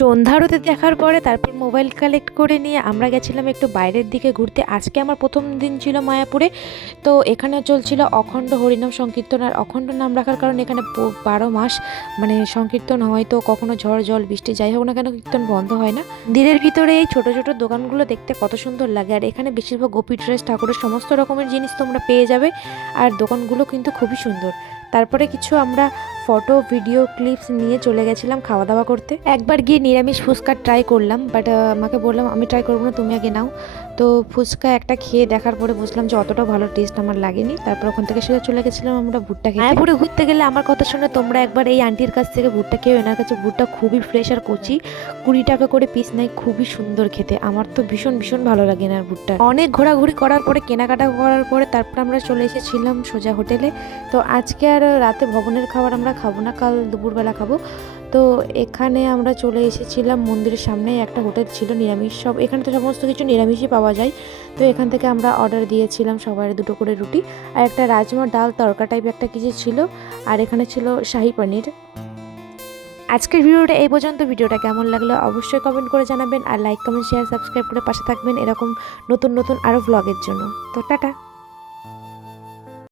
সন্ধ্যা আরতি দেখার পরে তারপর মোবাইল কালেক্ট করে নিয়ে আমরা গেছিলাম একটু বাইরের দিকে ঘুরতে। আজকে আমার প্রথম দিন ছিল মায়াপুরে। তো এখানে চলছিল অখণ্ড হরিনাম সংকীর্তন। আর অখণ্ড নাম রাখার কারণে এখানে 12 মাস মানে সংকীর্তন হয়। তো কখনো ঝড় জল বৃষ্টি যাই হোক না কেন কীর্তন বন্ধ হয় না। মন্দিরের ভিতরে এই ছোট ছোট দোকানগুলো দেখতে কত সুন্দর লাগে। আর এখানে বেশিরভাগ গোপী ড্রেস ঠাকুরের সমস্ত রকমের জিনিস তোমরা পেয়ে যাবে। আর দোকানগুলো কিন্তু খুবই সুন্দর। তারপরে কিছু আমরা ফটো ভিডিও ক্লিপস নিয়ে চলে গেছিলাম খাওয়া দাওয়া করতে। একবার গিয়ে নিরামিষ ফুচকা ট্রাই করলাম, বাট আমাকে বললাম আমি ট্রাই করবো না, তুমি আগে নাও। তো ফুচকা একটা খেয়ে দেখার পরে বুঝলাম যে অতটা ভালো টেস্ট আমার লাগেনি। তারপর ওখান থেকে সোজা চলে গেছিলাম আমরা ভুট্টা খেতে। মায়াপুরে ঘুরতে গেলে আমার কথা শুনে তোমরা একবার এই আন্টির কাছ থেকে ভুট্টা খেয়ে, এনার কাছে ভুট্টা খুবই ফ্রেশ আর কচি, 20 টাকা করে পিস নেয়, খুবই সুন্দর খেতে। আমার তো ভীষণ ভীষণ ভালো লাগে এনার ভুট্টা। অনেক ঘোরাঘুরি করার পরে কেনাকাটা করার পরে তারপর আমরা চলে এসেছিলাম সোজা হোটেলে। তো আজকে আর রাতে ভবনের খাবার আমরা খাবো না, কাল দুপুরবেলা খাবো। তো এখানে আমরা চলে এসেছিলাম মন্দিরের সামনে, একটা হোটেল ছিল নিরামিষ, সব এখানে তো সমস্ত কিছু নিরামিষই পাওয়া যায়। তো এখান থেকে আমরা অর্ডার দিয়েছিলাম সবার 2টো করে রুটি আর একটা রাজমা ডাল তড়কা টাইপ একটা কিছু ছিল। আর এখানে ছিল শাহি পনির। আজকের ভিডিওটা এই পর্যন্ত। ভিডিওটা কেমন লাগলো অবশ্যই কমেন্ট করে জানাবেন। আর লাইক কমেন্ট শেয়ার সাবস্ক্রাইব করে পাশে থাকবেন এরকম নতুন নতুন আরও ভ্লগের জন্য। তো টাটা।